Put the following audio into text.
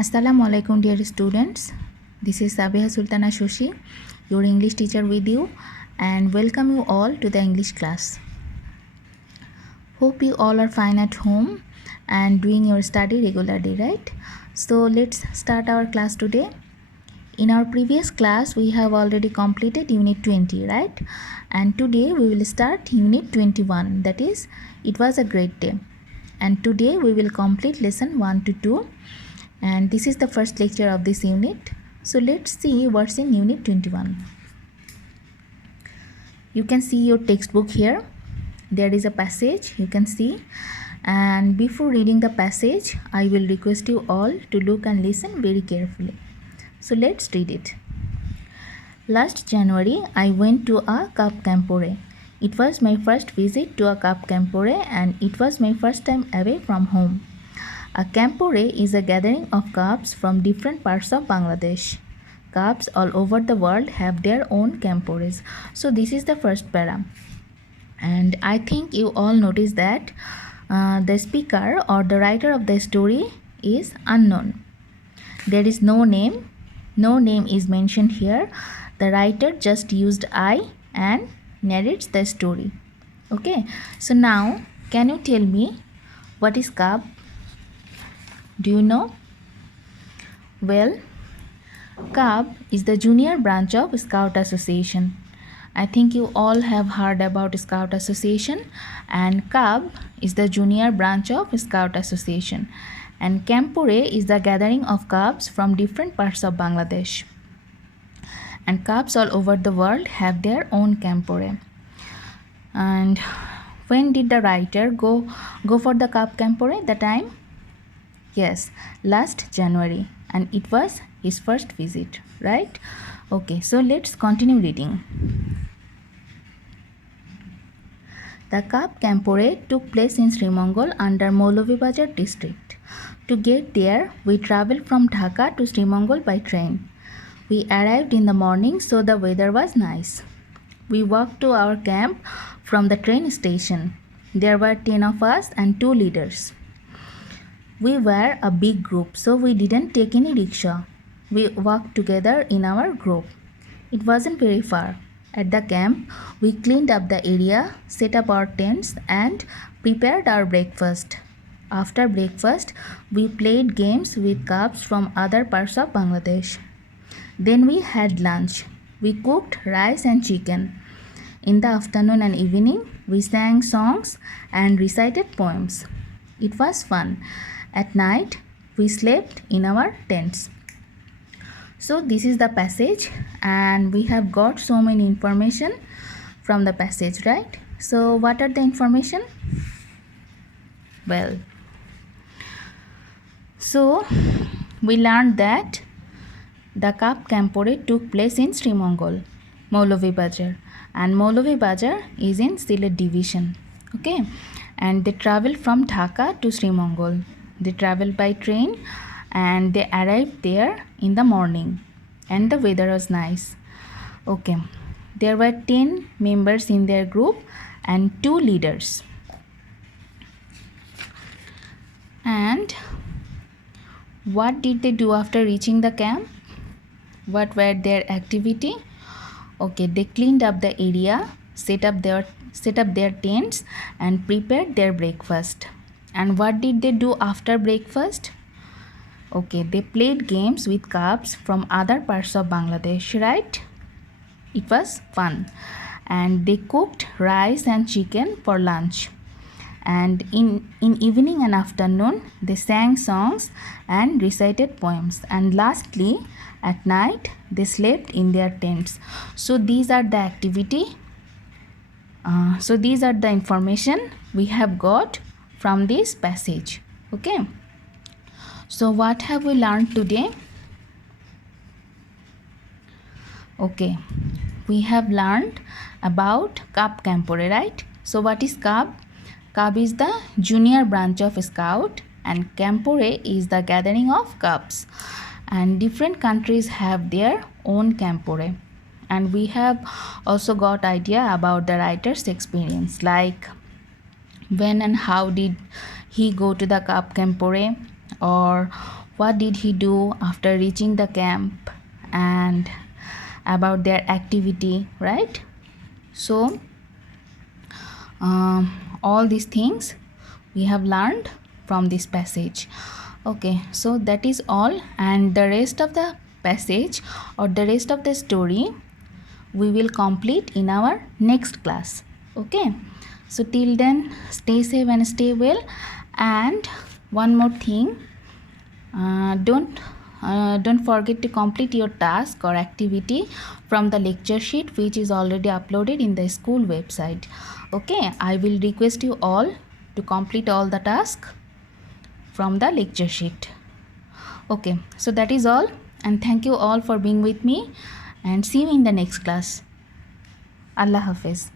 Assalamu alaikum dear students. This is Sabiha Sultana Shoshi, your English teacher with you, and welcome you all to the English class. Hope you all are fine at home and doing your study regularly, right? So let's start our class today. In our previous class we have already completed unit 20, right? And today we will start unit 21, that is it was a great day. And today we will complete lesson 1 to 2. And this is the first lecture of this unit. So let's see what's in unit 21. You can see your textbook here. There is a passage you can see, and before reading the passage I will request you all to look and listen very carefully. So let's read it. Last January I went to a Cup Campore. It was my first visit to a Cup Campore and it was my first time away from home. A campore is a gathering of Cubs from different parts of Bangladesh. Cubs all over the world have their own campores. So this is the first para. And I think you all notice that the speaker or the writer of the story is unknown. There is no name. No name is mentioned here. The writer just used I and narrates the story. Okay. So now can you tell me what is Cub? Do you know? Well, Cub is the junior branch of Scout Association. I think you all have heard about Scout Association, and Cub is the junior branch of Scout Association. And Campore is the gathering of Cubs from different parts of Bangladesh. And Cubs all over the world have their own Campore. And when did the writer go for the Cub Campore? The time? Yes, last January, and it was his first visit, right? Okay, so let's continue reading. The Cup Campore took place in Srimongol under Maulvibazar district. To get there, we traveled from Dhaka to Srimongol by train. We arrived in the morning, so the weather was nice. We walked to our camp from the train station. There were 10 of us and 2 leaders. We were a big group, so we didn't take any rickshaw. We walked together in our group. It wasn't very far. At the camp, we cleaned up the area, set up our tents, and prepared our breakfast. After breakfast, we played games with Cubs from other parts of Bangladesh. Then we had lunch. We cooked rice and chicken. In the afternoon and evening, we sang songs and recited poems. It was fun. At night, we slept in our tents. So this is the passage, and we have got so many information from the passage, right? So what are the information? Well, so we learned that the Cup Campore took place in Srimongol, Maulvibazar, and Maulvibazar is in Sylhet division. Okay, and they traveled from Dhaka to Srimongol. They traveled by train and they arrived there in the morning, and the weather was nice. Okay, there were 10 members in their group and 2 leaders. And what did they do after reaching the camp? What were their activity? Okay, they cleaned up the area, set up their tents, and prepared their breakfast. And what did they do after breakfast? Okay, they played games with Cubs from other parts of Bangladesh, right? It was fun. And they cooked rice and chicken for lunch. And in evening and afternoon, they sang songs and recited poems. And lastly, at night, they slept in their tents. So these are the activity. So these are the information we have got from this passage. Okay, so what have we learned today? Okay, we have learned about Cup Campore, right? So what is Cub? Cub is the junior branch of Scout, and Campore is the gathering of Cubs. And different countries have their own Campore. And we have also got idea about the writer's experience, like when and how did he go to the Cup Campore, or what did he do after reaching the camp, and about their activity, right? So all these things we have learned from this passage. Okay, so that is all, and the rest of the passage or the rest of the story we will complete in our next class. Okay, so till then, stay safe and stay well. And one more thing, don't forget to complete your task or activity from the lecture sheet, which is already uploaded in the school website. Okay, I will request you all to complete all the tasks from the lecture sheet. Okay, so that is all, and thank you all for being with me, and see you in the next class. Allah Hafiz.